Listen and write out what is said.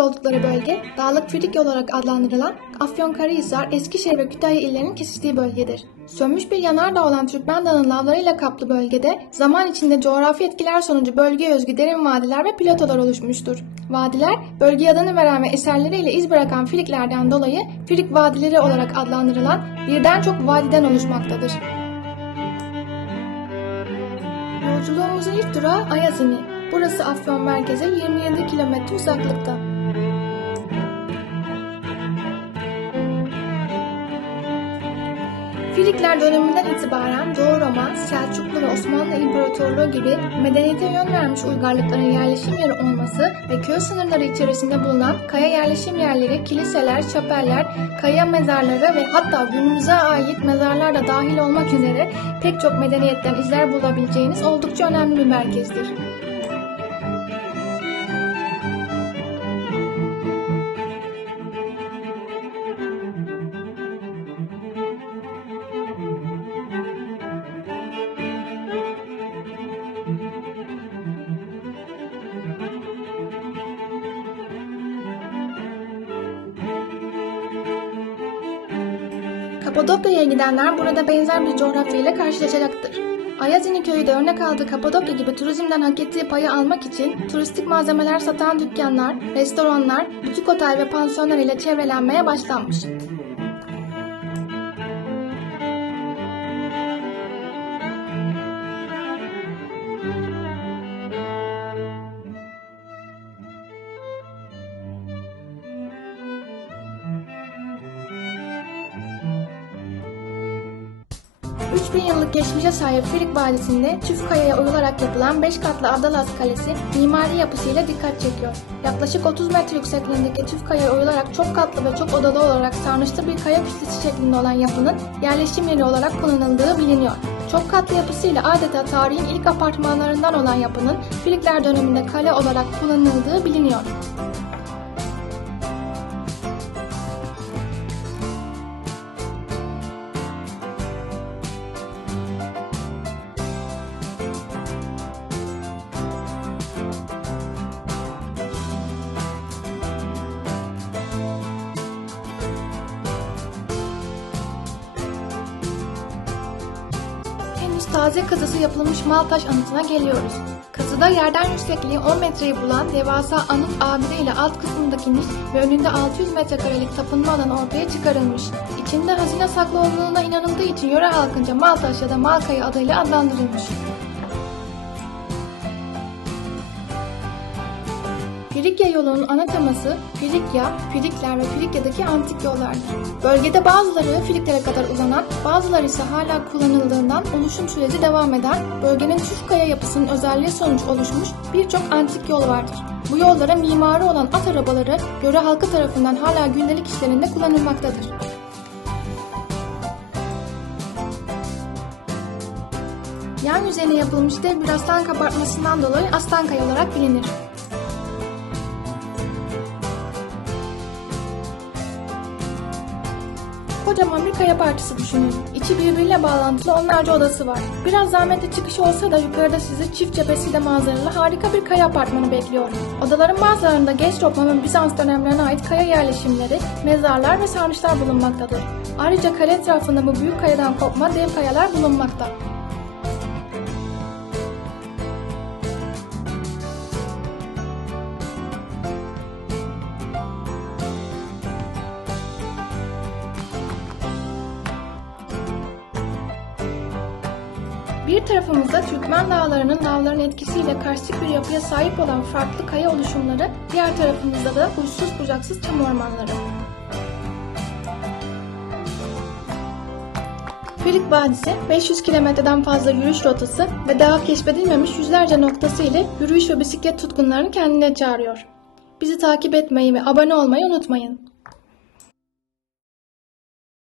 bulundukları bölge, Dağlık Frikya olarak adlandırılan Afyonkarahisar, Eskişehir ve Kütahya illerinin kesiştiği bölgedir. Sönmüş bir yanardağ olan Türkmen Dağı'nın lavlarıyla kaplı bölgede zaman içinde coğrafi etkiler sonucu bölgeye özgü derin vadiler ve platolar oluşmuştur. Vadiler, bölgeye adını veren ve eserleriyle iz bırakan Friklerden dolayı Frik Vadileri olarak adlandırılan birden çok vadiden oluşmaktadır. Yolculuğumuzun ilk durağı Ayazini. Burası Afyon merkeze 27 kilometre uzaklıkta. Frikler döneminden itibaren Doğu Roma, Selçuklu ve Osmanlı İmparatorluğu gibi medeniyete yön vermiş uygarlıkların yerleşim yeri olması ve köy sınırları içerisinde bulunan kaya yerleşim yerleri, kiliseler, şapeller, kaya mezarları ve hatta günümüze ait mezarlar da dahil olmak üzere pek çok medeniyetten izler bulabileceğiniz oldukça önemli bir merkezdir. Kapadokya'ya gidenler burada benzer bir coğrafya ile karşılaşacaktır. Ayazini köyü de örnek aldığı Kapadokya gibi turizmden hak ettiği payı almak için turistik malzemeler satan dükkanlar, restoranlar, butik otel ve pansiyonlar ile çevrelenmeye başlanmış. ...3000 yıllık geçmişe sahip Frig Vadisi'nde çift kayaya yapılan 5 katlı Adalas Kalesi mimari yapısıyla dikkat çekiyor. Yaklaşık 30 metre yüksekliğindeki çift kayaya oyularak çok katlı ve çok odalı olarak sarnıçlı bir kaya kütlesi şeklinde olan yapının yerleşim yeri olarak kullanıldığı biliniyor. Çok katlı yapısıyla adeta tarihin ilk apartmanlarından olan yapının Frigler döneminde kale olarak kullanıldığı biliniyor. Taze kazısı yapılmış Maltaş anıtına geliyoruz. Kazıda yerden yüksekliği 10 metreyi bulan devasa anıt abide ile alt kısmındaki niş ve önünde 600 metrekarelik tapınma alanı ortaya çıkarılmış. İçinde hazine saklı olduğuna inanıldığı için yöre halkınca Maltaş ya da Malkaya adıyla adlandırılmış. Frikya yolunun ana teması Frikya, Frikler ve Frikya'daki antik yollardır. Bölgede bazıları Friklere kadar uzanan, bazıları ise hala kullanıldığından oluşum süreci devam eden, bölgenin çift kaya yapısının özelliği sonucu oluşmuş birçok antik yol vardır. Bu yollara mimari olan at arabaları yöre halkı tarafından hala gündelik işlerinde kullanılmaktadır. Yan yüzeyine yapılmış dev bir aslan kabartmasından dolayı Aslankaya olarak bilinir. Kocaman bir kaya parçası düşünün. İçi birbiriyle bağlantılı onlarca odası var. Biraz zahmetli çıkışı olsa da yukarıda sizi çift cephesiyle manzaralı harika bir kaya apartmanı bekliyor. Odaların bazılarında geç Roma ve Bizans dönemlerine ait kaya yerleşimleri, mezarlar ve sarnıçlar bulunmaktadır. Ayrıca kale etrafında bu büyük kayadan kopma dev kayalar bulunmakta. Bir tarafımızda Türkmen dağlarının lavların etkisiyle karstik bir yapıya sahip olan farklı kaya oluşumları, diğer tarafımızda da uçsuz bucaksız çam ormanları. Frig Vadisi 500 kilometreden fazla yürüyüş rotası ve daha keşfedilmemiş yüzlerce noktası ile yürüyüş ve bisiklet tutkunlarını kendine çağırıyor. Bizi takip etmeyi ve abone olmayı unutmayın.